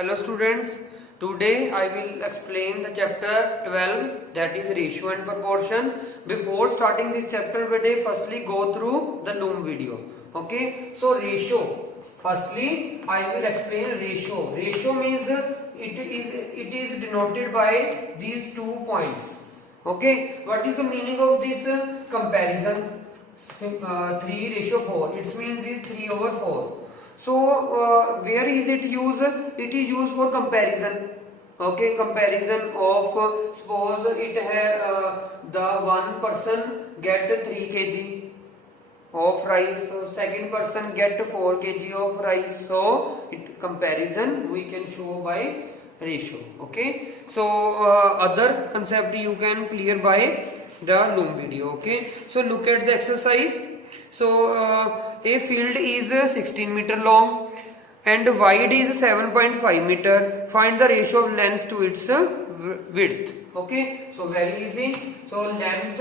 Hello students, today I will explain the chapter 12, that is ratio and proportion. Before starting this chapter today, firstly go through the Loom video. Okay, so ratio. Firstly I will explain ratio. Ratio means it is denoted by these 2 points. Okay, what is the meaning of this comparison? 3:4, it means is 3/4. So where is it used? It is used for comparison. Okay, comparison of suppose it has the one person get 3 kg of rice, so second person get 4 kg of rice. So comparison we can show by ratio. Okay, so other concept you can clear by the Loom video. Okay, so look at the exercise. So a field is 16 meter long and wide is 7.5 meter. Find the ratio of length to its width. Okay, so very easy. So length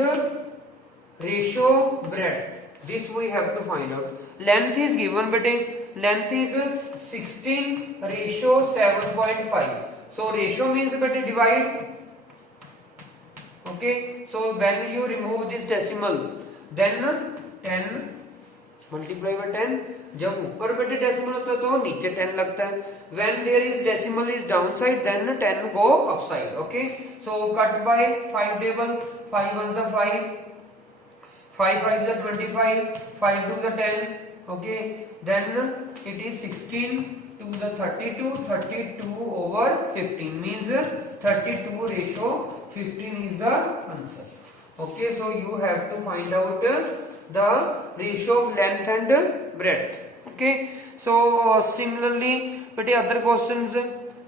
ratio breadth, this we have to find out. Length is given, but length is 16 ratio 7.5. So ratio means but divide. Okay, so when you remove this decimal, then 10 multiply by 10. जब ऊपर बेटे decimal होता है तो नीचे 10 लगता है. When there is decimal is downside, then 10 go upside. Okay, so cut by 5 table. 5 ones are 5, 5 5s are 25, 5 2 the 10. Okay, then it is 16 to the 32, 32 over 15 means 32 ratio 15 is the answer. Okay, so you have to find out the ratio of length and breadth. Okay, so similarly but other questions.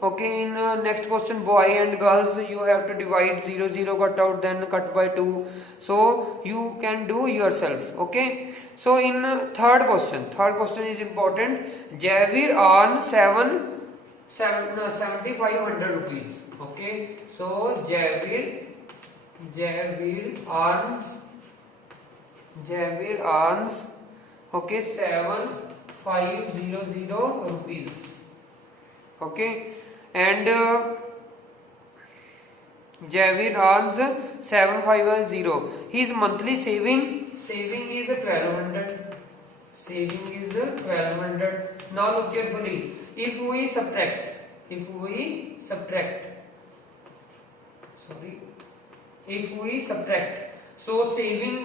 Okay, in next question, boy and girls, you have to divide 0 0 cut out, then cut by 2. So you can do yourself. Okay, so in third question is important. Javir earn 7,500 rupees. Okay, so Javir earns okay 7,500 rupees. Okay, and Javir earns 7,500. His monthly saving is 1,200. Saving is 1,200. Now look carefully. If we subtract, so saving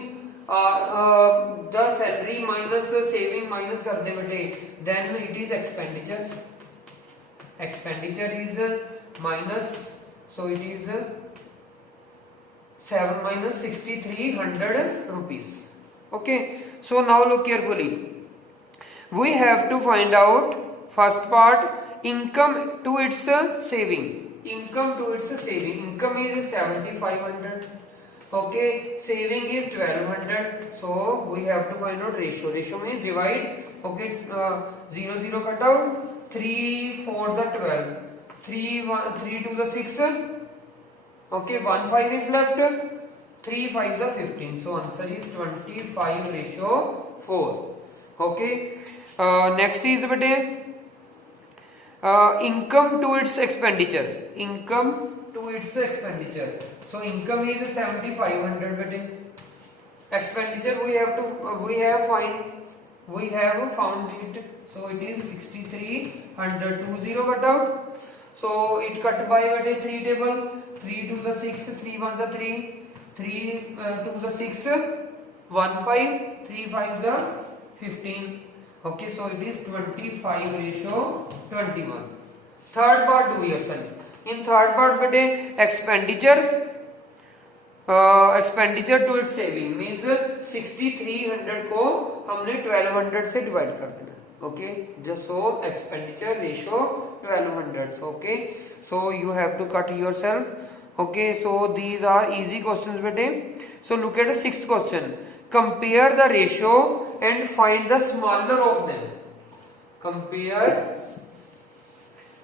the salary minus saving minus कर दे बेटे, then it is expenditure. Expenditure is minus, so it is 7 minus 6,300 rupees. Okay, so now look carefully. We have to find out first part, income to its saving. Income is 7,500. Okay, saving is 1,200. So we have to find out ratio. Ratio means divide. Okay, 0 0 cut out. 3 4 the 12. 3 2 the 6. Okay, 1 5 is left. 3 5 the 15. So answer is 25 ratio 4. Okay, next is income to its expenditure. So income is 7,500. Expenditure we have found it. So it is 6,300. 20 cut out. So it cut by 3 table. 3 to the 6, 3 1 the 3, 3 to the 6, 1 5, 3 5 the 15. Okay, so it is 25 ratio 21. Third part do yourself. In third part expenditure to its saving means 6,300 को हमने 1,200 से divide कर देना. Okay, just so expenditure ratio 1,200. Okay, so you have to cut yourself. Okay, so these are easy questions bete. So look at the sixth question. Compare the ratio and find the smaller of them. Compare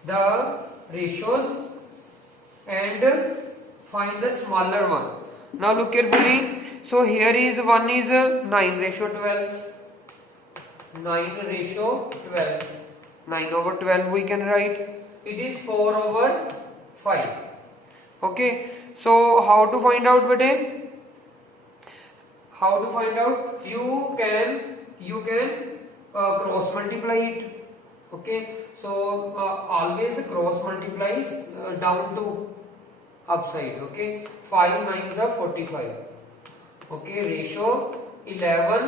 the ratios and find the smaller one. Now look carefully. So here is one is 9 ratio 12. 9 ratio 12. 9 over 12 we can write. it is 4/5. Okay, so how to find out bete? How to find out? You can cross multiply it. Okay, so always cross multiplies down to upside. Okay, 5 9s are 45. Okay, ratio 11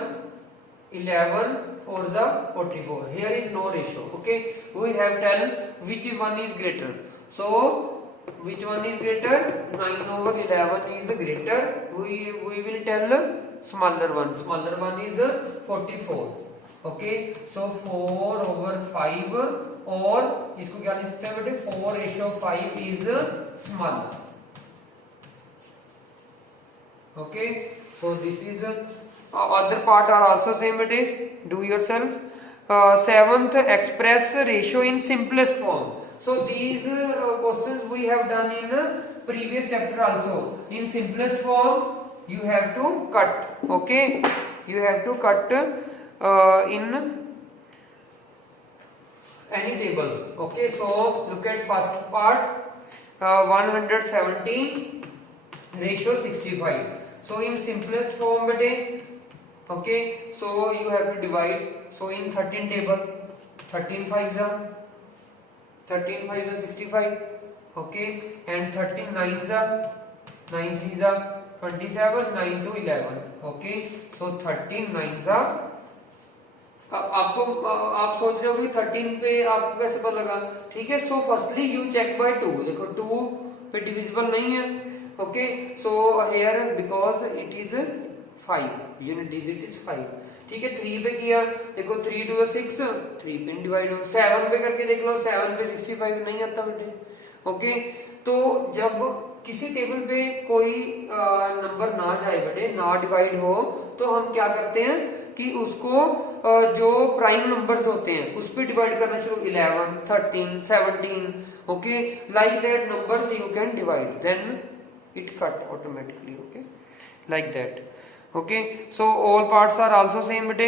4s are 44. Here is no ratio. Okay, we have tell which one is greater. So which one is greater? 9/11 is greater. We will tell smaller one. Smaller one is 44. Okay, so 4/5 और इसको क्या लिख सकते हैं बेटे? 4:5 is smaller. Okay, so this is other part are also same bete. Do yourself. Seventh, express ratio in simplest form. So these questions we have done in previous chapter also. In simplest form you have to cut. Okay, you have to cut in any table. Okay, so look at first part. 117 ratio 65. So in simplest form bete, okay, so you have to divide. So in 13 table, 13 5s are 65. Okay, and 13 9s are 9 3s are 27, 9 to 11. Okay, so 13 9s are आपको आप सोच रहे हो कि 13 पे आपको कैसे पता लगा? ठीक है, so firstly you check by 2. देखो 2 पे डिविजिबल नहीं है. Okay, so here because it is 5, unit digit is 5. ठीक है, 3 पे किया, देखो 3 2 6, 3 पे डिवाइड हो. 7 पे करके देख लो, 7 पे 65 नहीं आता बेटे. ओके, तो जब किसी टेबल पे कोई नंबर ना जाए बेटे, ना डिवाइड हो, तो हम क्या करते हैं कि उसको जो प्राइम नंबर्स होते हैं उस पे डिवाइड करना शुरू. 11 13 17. Okay, like that numbers you can divide, then it cut automatically. Okay, like that. Okay, so all parts are also same bete.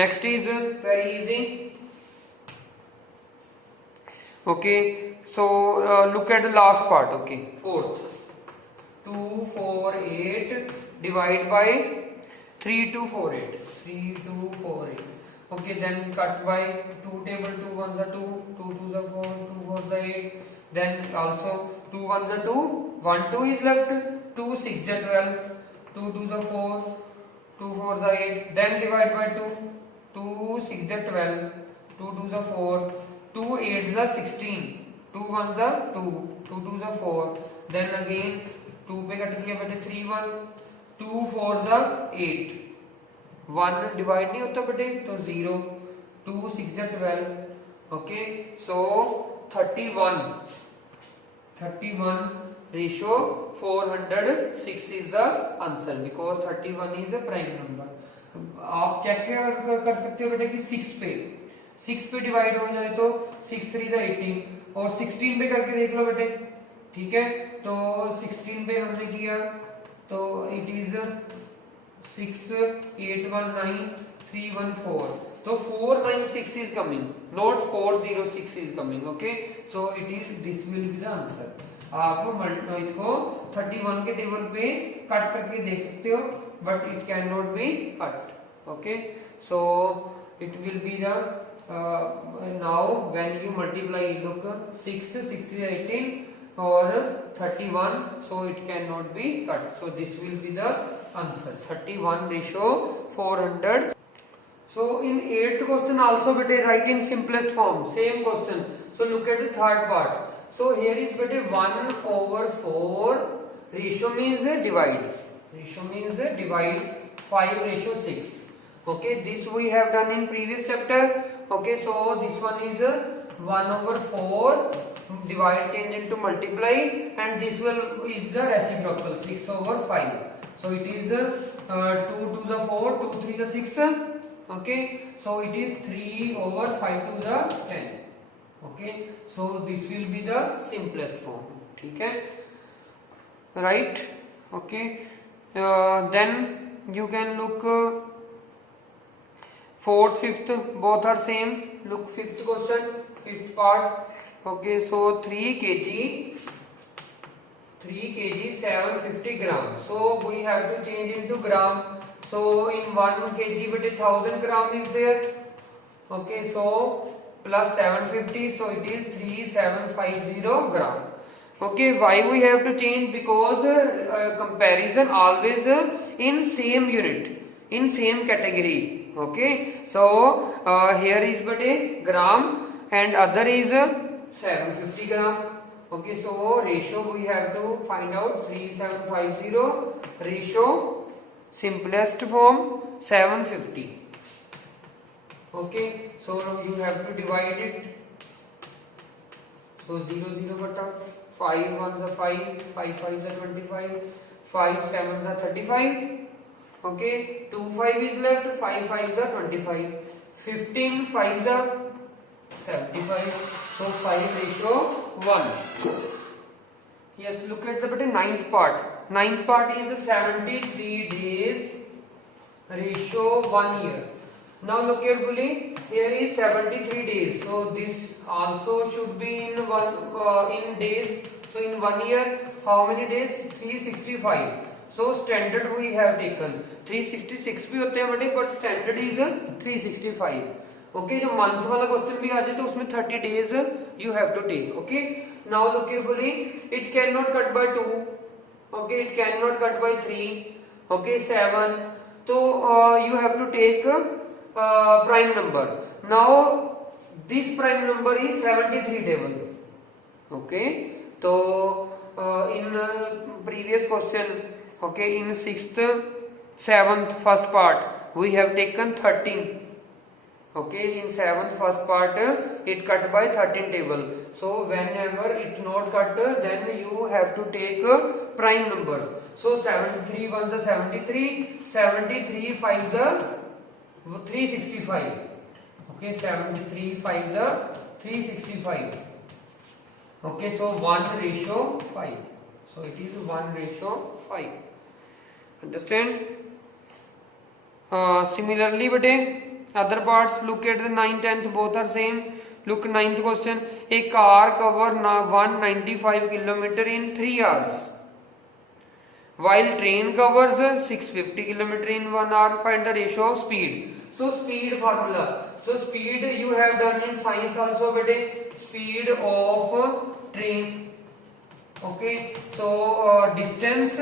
Next is very easy. Okay, so look at the last part. Okay, fourth, 2 4 8 divide by 3 2 4 8. 3 2 4 8. Okay, then cut by 2 table. 2 1s are 2, 2 2s are 4, 2 4s are 8. Then also 2 1s are 2, 1 2 is left, 2 6 are 12, 2 2s are 4, 2 4s are 8. Then divide by 2, 2 6 are 12, 2 2s are 4, 2 8s are 16, 2 1s are 2, 2 2s are 4. Then again 2 पे cut किया बेटे 3 1, 2 4s are 8. 1 divide नहीं होता बेटे, तो 0, 2 6 are 12. Okay, so 31 ratio 406 is the answer, because 31 is a prime number. आप check कर सकते हो बेटे कि 6 पे डिवाइड हो जाए तो 6 3 18, और 16 पे करके देख लो बेटे. ठीक है, तो 16 पे हमने किया तो it is 6 8 1 9 3 1 4. So 496 is coming, not 406 is coming. Okay, so it is, this will be the answer. आप इसको 31 के टेबल पे कट करके देख सकते हो, but it cannot be cut. Okay, so it will be the now when you multiply, look 6 6 3 18 or 31, so it cannot be cut. So this will be the answer, 31 ratio 400. So in 8th question also bete write in simplest form, same question. So look at the third part. So here is bete 1/4 ratio means divide. Ratio means divide 5 ratio 6. Okay, this we have done in previous chapter. Okay, so this one is 1/4 divide change into multiply, and this is the reciprocal 6/5. So it is 2 to the 4, 2 3 the 6. Okay, so it is 3/5 to the 10. Okay, so this will be the simplest form. ठीक है, right? Okay, then you can look 4th 5th, both are same. Look 5th question, 5th part. Okay, so 3 kg 750 gram. So we have to change into gram. So in 1 kg but 1000 gram is there. Okay, so plus 750, so it is 3750 gram. Okay, why we have to change? Because comparison always in same unit, in same category. Okay, so here is but a gram and other is 750 gram. Okay, so ratio we have to find out 3750 ratio simplest form 750. Okay, so you have to divide it. So 0 0 bata 5 1s are 5, 5 5s are 25, 5 7s are 35. Okay, 2 5 is left, 5 5s are 25, 15 5s are 75. So 5 ratio 1. Yes, look at the ninth part. Ninth part is 73 days ratio 1 year. Now look carefully. Here is 73 days. So this also should be in in days. So in 1 year, how many days? 365. So standard we have taken 366 भी होते हैं बटे, but standard is 365. Okay, जो month वाला question भी आ जाए तो उसमें 30 days you have to take. Okay, now look carefully. It cannot cut by 2. Okay, it cannot cut by 3. Okay, 7. So you have to take prime number. Now this prime number is 73 table. Okay, so in previous question, okay, in 6th 7th first part we have taken 13. Okay, in 7th first part it cut by 13 table. So whenever it not cut, then you have to take prime number. So 73 1s are 73, 73 5s are 365. Okay, 73 5s are 365. Okay, so 1 ratio 5. So it is 1 ratio 5. Understand? Similarly, bete other parts, look at the 9th 10th, both are same. Look, 9th question. A car cover 195 kilometer in 3 hours, while train covers 650 kilometer in 1 hour. Find the ratio of speed. So speed formula. So speed you have done in science also, bete. Speed of train. Okay, so distance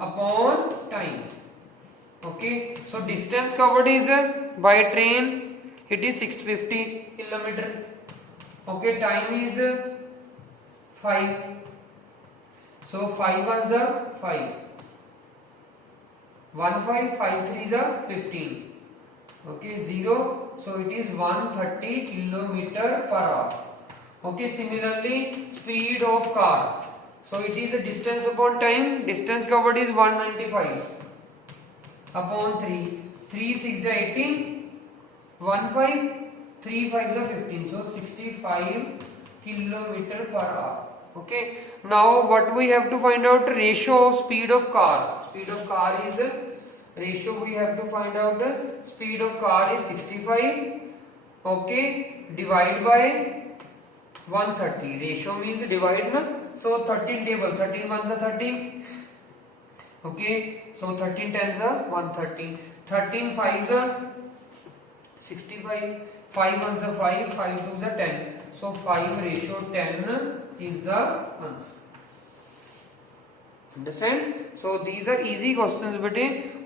upon time. Okay, so distance covered is by train, it is 650 kilometer. Okay, time is 5. So 5 1s are 5, 1 5, 5 3s are 15. Okay, 0. So it is 130 kilometer per hour. Okay, similarly speed of car. So it is the distance upon time. Distance covered is 195 upon 3. 3 6 are 18, 1 5, 3 5 are 15. So 65 kilometer per hour. Okay, now what we have to find out? Ratio of speed of car. Speed of car is ratio we have to find out. Speed of car is 65. Okay, divide by 130. Ratio means divide na. So 13 table, 13 1s are 13. Okay, so 13 10s are 130. 13 5s are 65. 5 1s are 5, 5 2s are 10. So 5 ratio 10 is the answer. Understand? So these are easy questions, but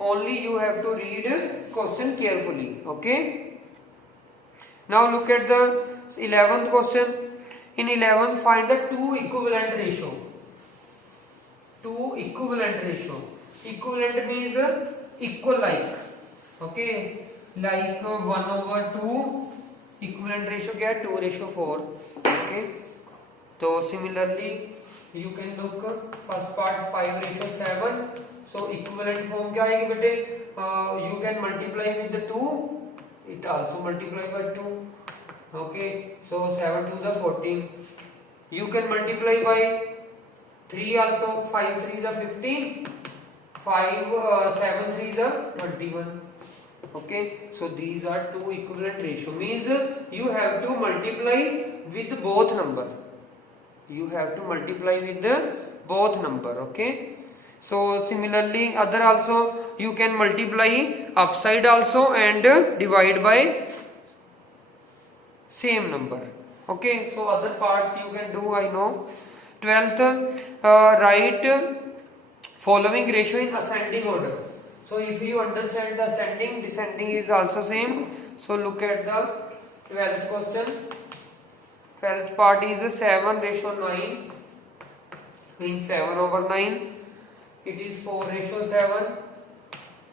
only you have to read question carefully. Okay. Now look at the 11th question. In 11th, find the two equivalent ratio. Two equivalent ratio. Equivalent means equal like. Okay, like 1/2. Equivalent ratio क्या है? 2/4. Okay. So similarly, you can look first part 5/7. So equivalent form क्या आएगी बेटे? You can multiply with the 2. It also multiply by 2. Okay. So 7 2s are 14. You can multiply by 3 also. 5 3s are 15. 7 3s are 21. Okay, so these are two equivalent ratio. Means you have to multiply with both number. You have to multiply with the both number. Okay. So similarly other also you can multiply upside also and divide by same number. Okay. So other parts you can do, I know. 12th, write following ratio in ascending order. So if you understand the ascending, descending is also same. So look at the 12th question. 12th part is 7:9, means 7/9. It is 4:7.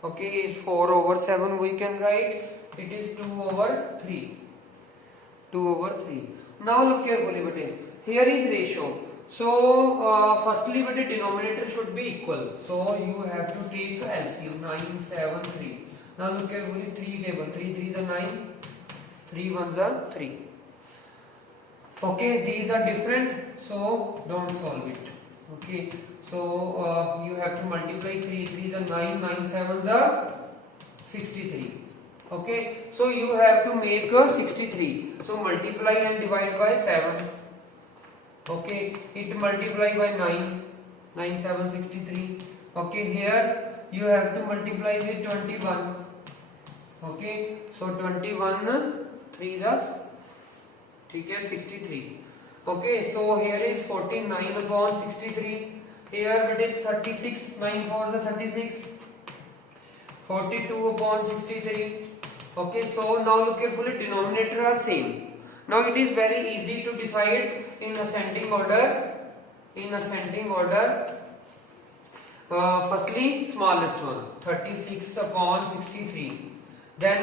Okay, is 4/7 we can write. It is 2/3. 2/3. Now look carefully, bete. Here is ratio. So firstly, bete, denominator should be equal. So you have to take LCM 9, 7, 3. Now look carefully. 3 table. 3 3 is 9. 3 1s are 3. Okay, these are different, so don't solve it. Okay, so you have to multiply 3 3 is 9, 9 7 is 63. Okay, so you have to make 63. So multiply and divide by 7. Okay, it multiply by 9, 9 7 63. Okay, here you have to multiply with 21. Okay, so 21 3 is 63. Okay, so here is 49/63. Here it is 36. 9 4 is 36. 42/63. Okay, so now look carefully. Denominator are same. Now it is very easy to decide in ascending order. In ascending order, firstly smallest one 36/63. Then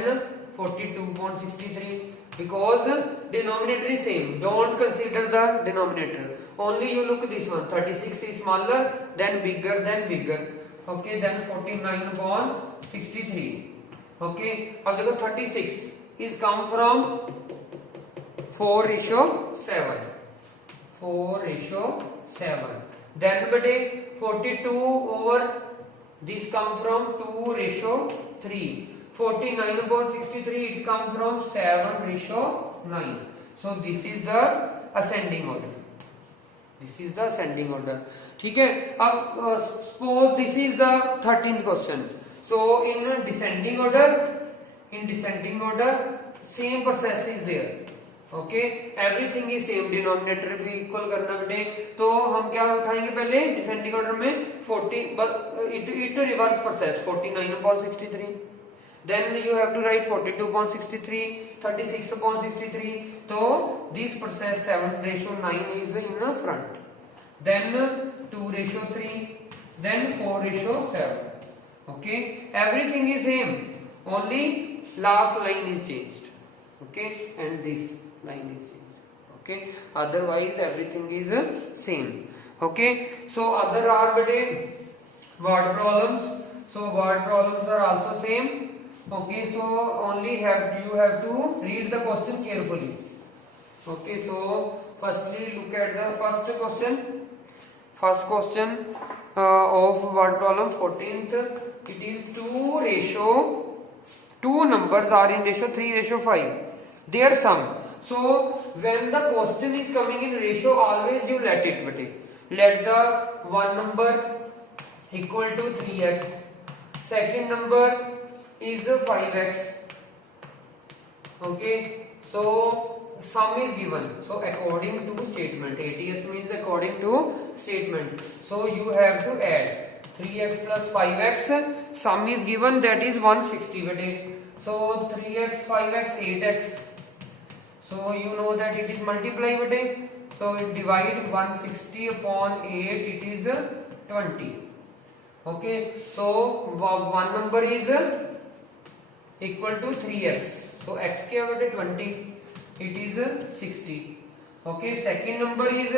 42/63. Because denominator is same, don't consider the denominator, only you look this one. 36 is smaller, then bigger, then bigger. Okay, then 49/63. Okay, अब देखो 36 is come from 4:7. 4:7. Then bete 42 this come from 2:3. 49/63 it comes from 7:9. So this is the ascending order. This is the ascending order. ठीक है. अब suppose this is the 13th question. So in descending order, same process is there. Okay, everything is same. Denominator भी equal करना बेटे. तो हम क्या उठाएंगे पहले descending order में 40, but it reverse process 49/63. Then you have to write 42/63, 36/63. So this process 7:9 is in the front. Then 2:3. Then 4:7. Okay, everything is same. Only last line is changed. Okay, and this line is changed. Okay, otherwise everything is same. Okay, so other are word problems. So word problems are also same. Okay, so only you have to read the question carefully. Okay, so firstly look at the first question. First question of word problem 14th. It is 2 numbers are in ratio 3:5. Their sum. So when the question is coming in ratio, always you let it bete. Let the one number equal to 3x. Second number is 5x. Okay, so sum is given. So according to statement, ATS means according to statement. So you have to add 3x plus 5x. Sum is given, that is 160. So 3x, 5x, 8x. So you know that it is multiply. So it divide 160 upon 8. It is 20. Okay, so one number is equal to 3x. So x क्या बटे 20. It is 60. Okay, second number is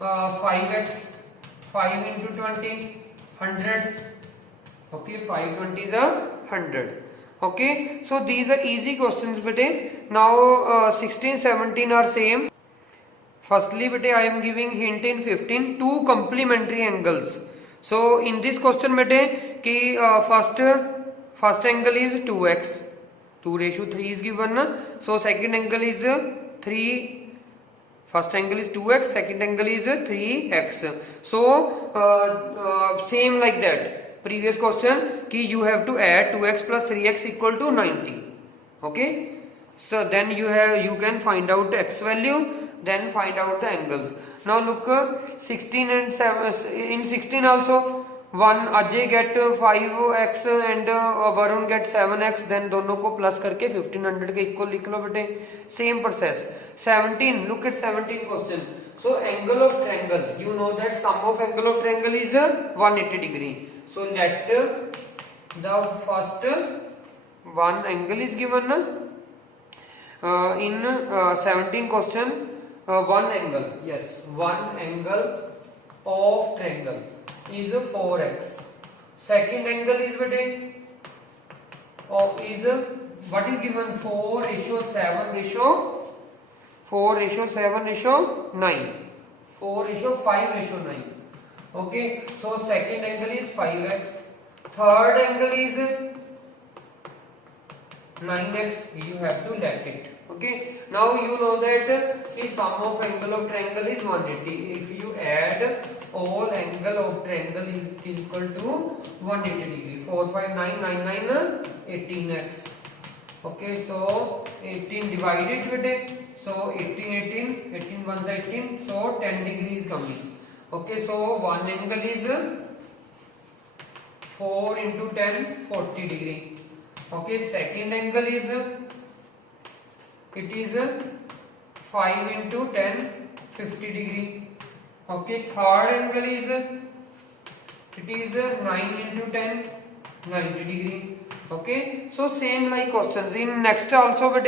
5x. 5 into 20, 100. Okay, 5 20 is 100. Okay, so these are easy questions bete. Now 16 17 are same. Firstly bete I am giving hint in 15, two complementary angles. So in this question bete ki first angle is 2x, 2:3 is given. So second angle is 3. First angle is 2x, second angle is 3x. So same like that previous question ki you have to add 2x plus 3x equal to 90. Okay, so then you can find out the x value, then find out the angles. Now look, 16 and 7, in 16 also one Ajay get 5x and Varun get 7x, then दोनों को plus करके 1500 के equal लिख लो बेटे. Same process. 17, look at 17 question. So angle of triangle, you know that sum of angle of triangle is 180 degree. So let the first one angle is given in 17 question. One angle, yes, one angle of triangle is 4x. Second angle is what is given? 4:7:9. 4:7:9. 4:5:9. Okay, so second angle is 5x. Third angle is 9x. You have to let it. Okay, now you know that the sum of angle of triangle is 180. If you add all angle of triangle is equal to 180 degree. 4, 5, 9, 9, 9, 18x. Okay, so 18 divided with it. So 18 1 18. So 10 degree is coming. Okay, so one angle is 4 into 10, 40 degree. Okay, second angle is 5 into 10, 50 degree. Okay, third angle is 9 into 10, 90 degree. Okay, so same like questions in next also, but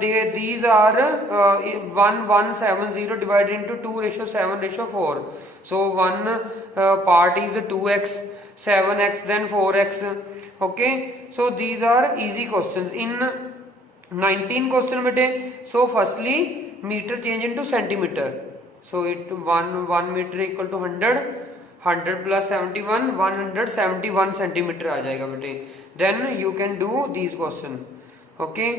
these are 1170 divided into 2:7:4. So one part is 2x, 7x, then 4x. Okay, so these are easy questions. In 19 question bete, so firstly meter change into centimeter. So it 1 meter equal to 100 plus 71, 171 centimeter आ जाएगा बेटे. Then you can do these question. Okay,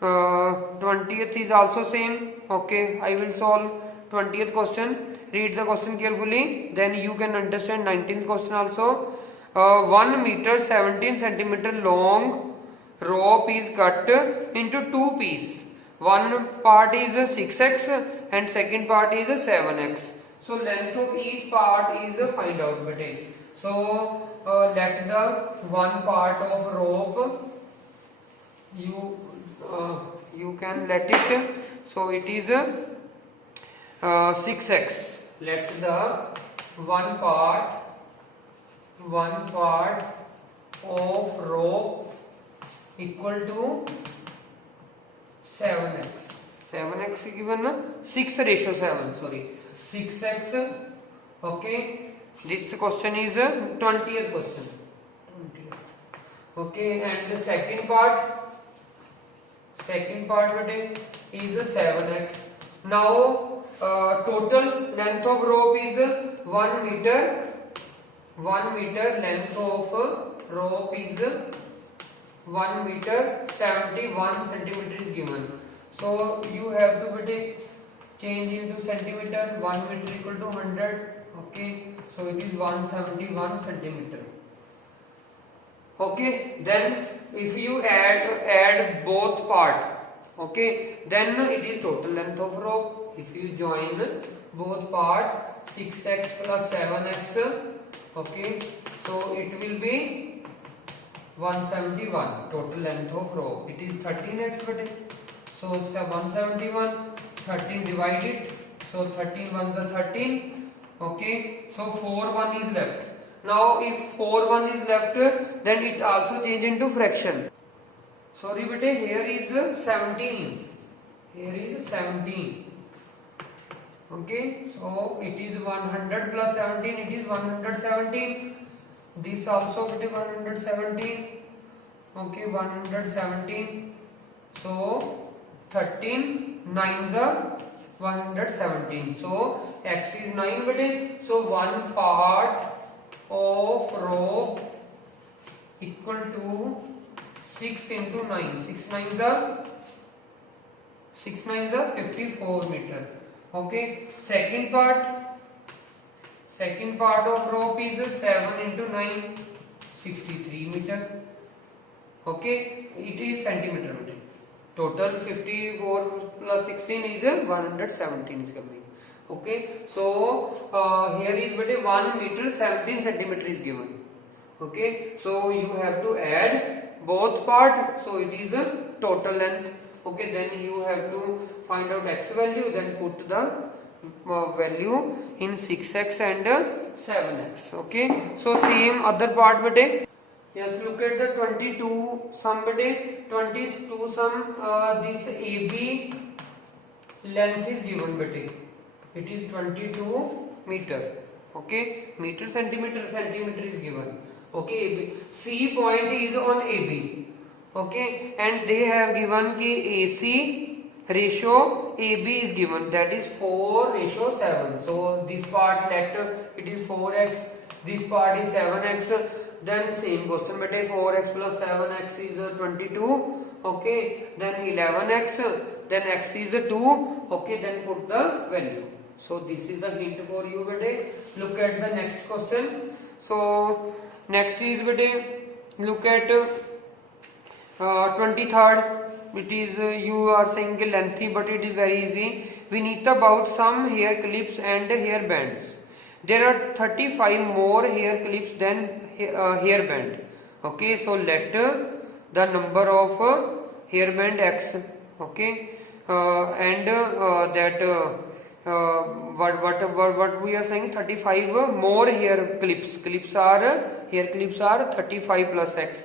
20th is also same. Okay, I will solve 20th question. Read the question carefully, then you can understand 19th question also. 1 meter 17 centimeter long rope is cut into two pieces. One part is 6x and second part is 7x. So length of each part is find out bete. So let the one part of rope, you can let it. So it is 6x. Let the one part of rope equal to 7x. 7x given 6:7. Sorry, 6x. Okay, this question is 20th question. 20th. Okay, and the second part is 7x. Now total length of rope is 1 meter. 1 meter length of rope is 1 meter 71 centimeter is given. So you have to change into centimeter. 1 meter equal to 100. Okay, so it is 171 centimeter. Okay, then if you add both part, okay, then it is total length of rope. If you join both part, 6x plus 7x, okay, so it will be 171 total length of rope. It is 13x bete. So 171, 13 divided. So 13 ones are 13. Okay, so 4 1 is left. Now if 4 1 is left, then it also change into fraction. Sorry bete, here is 17. Here is 17. Okay, so it is 100 plus 17. It is 117. This also bete 117. Okay, 117. So 13 9s are 117. So x is 9 bete. So one part of rope equal to 6 into 9, 6 nines are 54 meter. Okay, second part of rope is 7 into 9, 63 meter. Okay, it is centimeter. Total 54 plus 16 is 117 is coming. Okay, so here is 1 meter 17 centimeter is given. Okay, so you have to add both part, so it is a total length. Okay, then you have to find out x value, then put the value in 6x and 7x. Okay, so same other part bete. Yes, look at the 22 sum bete. 22 sum, this AB length is given bete. It is 22 meter. Okay, meter centimeter is given. Okay, AB. C point is on AB. Okay, and they have given ki AC ratio AB is given, that is 4:7. So this part let it is 4x, this part is 7x. Then same question bete, 4x plus 7x is 22. Okay, then 11x, then x is 2. Okay, then put the value. So this is the hint for you bete. Look at the next question. So next is bete, look at 23rd. It is you are saying lengthy, but it is very easy. Vinita bought some hair clips and hair bands. There are 35 more hair clips than hair band. Okay, so let the number of hair band x. Okay, and that what we are saying, 35 more hair clips. Hair clips are 35 plus x.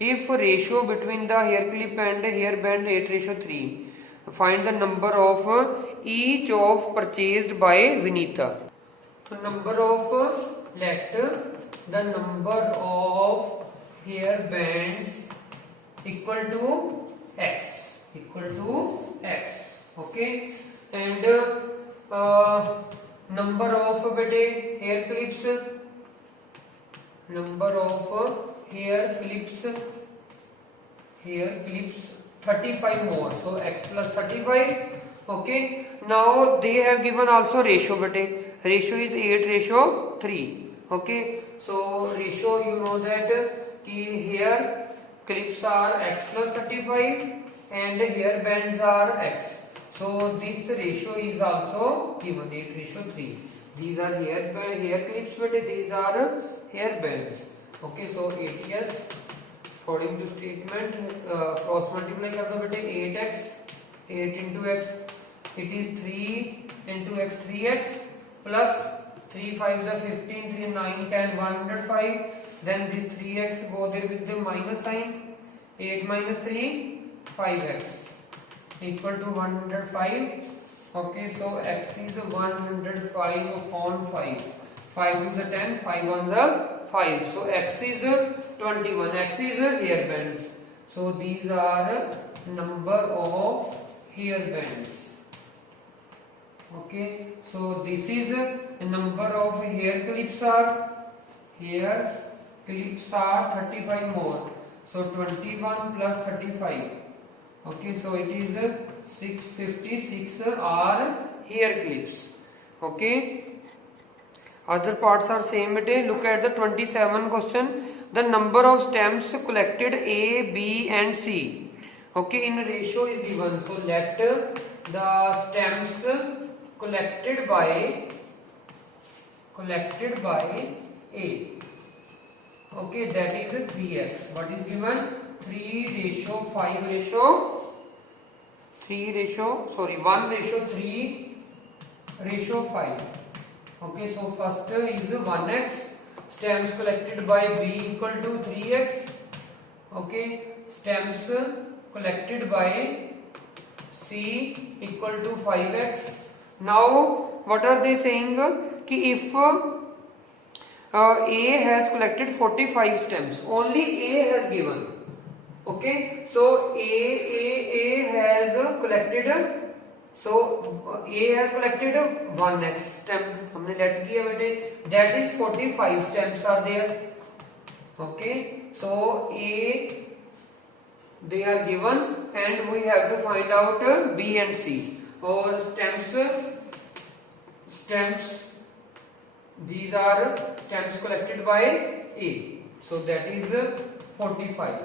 If ratio between the hair clip and hair band 8:3, find the number of each of purchased by Vinita. So number of, let the number of hair bands equal to x, okay, and number of hair clips, hair clips 35 more, so x plus 35. Okay, now they have given also ratio ratio is 8:3. Okay, so ratio, you know that hair clips are x plus 35 and hair bands are x. So this ratio is also given 8:3. These are hair clips, but these are hair bands. Okay, so 8s according to statement, cross multiply kar do bete, 8x, 8 into x, it is 3 into x, 3x plus 3 5s are 15, 3 9 10 105. Then this 3x go there with the minus sign. 8 minus 3, 5x equal to 105. Okay, so x is 105 upon 5. 5 to the 10, 5 ones are 5. So x is 21. X is hair bands. So these are number of hair bands. Okay, so this is a number of hair clips are 35 more. So 21 plus 35. Okay, so it is 656 are hair clips. Okay, other parts are same. Look at the 27 question. The number of stamps collected A, B and C. Okay, in ratio is given. So let the stamps collected by A. Okay, that is 3x. What is given? 1:3:5. Okay, so first is 1x. Stamps collected by B equal to 3x. Okay, stamps collected by C equal to 5x. Now what are they saying? Ki if A has collected 45 stamps, only A has given. Okay, so A has collected. So A has collected 1x stamp. हमने let किया बेटे. That is 45 stamps are there. Okay, so A they are given and we have to find out B and C. Or stems, these are stems collected by A, so that is 45.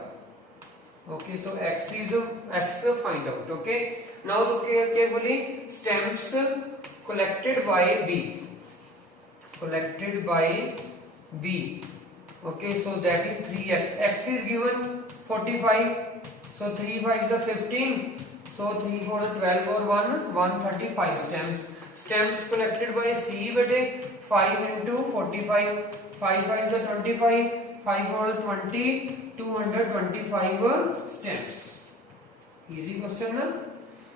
Okay, so X find out. Okay, now look here carefully. Stems collected by B, okay, so that is 3x. X is given 45, so 3 5s are 15, so 3 4 12 or 135 stems collected by C bete 5 into 45, 5 5s are 25, 5 4 is 20, 225 stems. Easy question, na?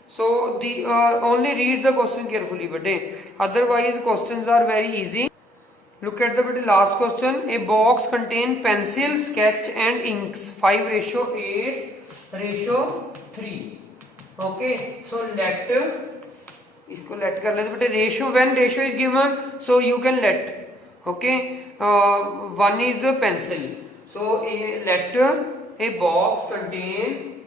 So the only read the question carefully bete, otherwise questions are very easy. Look at the last question. A box contain pencil, sketch and inks 5:8:3. Okay, so let इसको let कर लेते बेटे. Ratio, when ratio is given, so you can let. Okay, one is a pencil, so let a box contain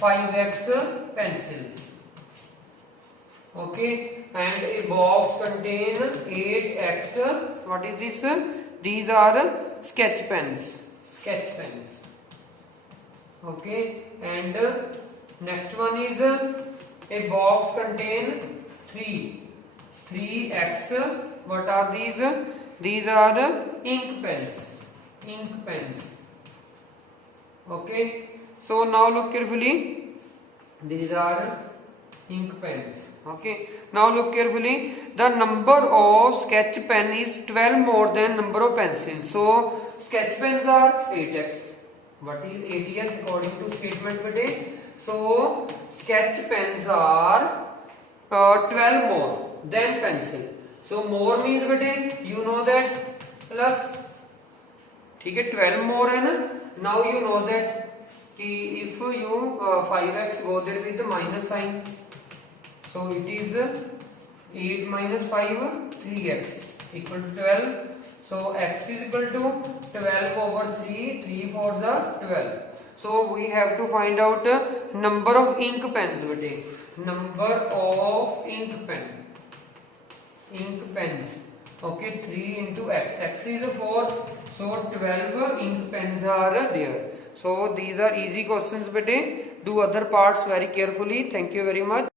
5x pencils. Okay, and a box contain 8x, what is this? These are sketch pens. Okay, and next one is a box contain 3x, what are these? These are ink pens. Okay, so now look carefully, these are ink pens. Okay, now look carefully. The number of sketch pen is 12 more than number of pencils. So sketch pens are 8x. What is 8x according to statement today? So sketch pens are 12 more than pencil. So more means bete, you know that plus, ठीक है, 12 more है ना. Now you know that कि if you 5x go there with the minus sign, so it is 8 minus 5, 3x equal to 12. So x is equal to 12 over 3, 3 4s are 12. So we have to find out number of ink pens bete. Number of ink pens. Okay, 3 into x. X is 4, so 12 ink pens are there. So these are easy questions bete. Do other parts very carefully. Thank you very much.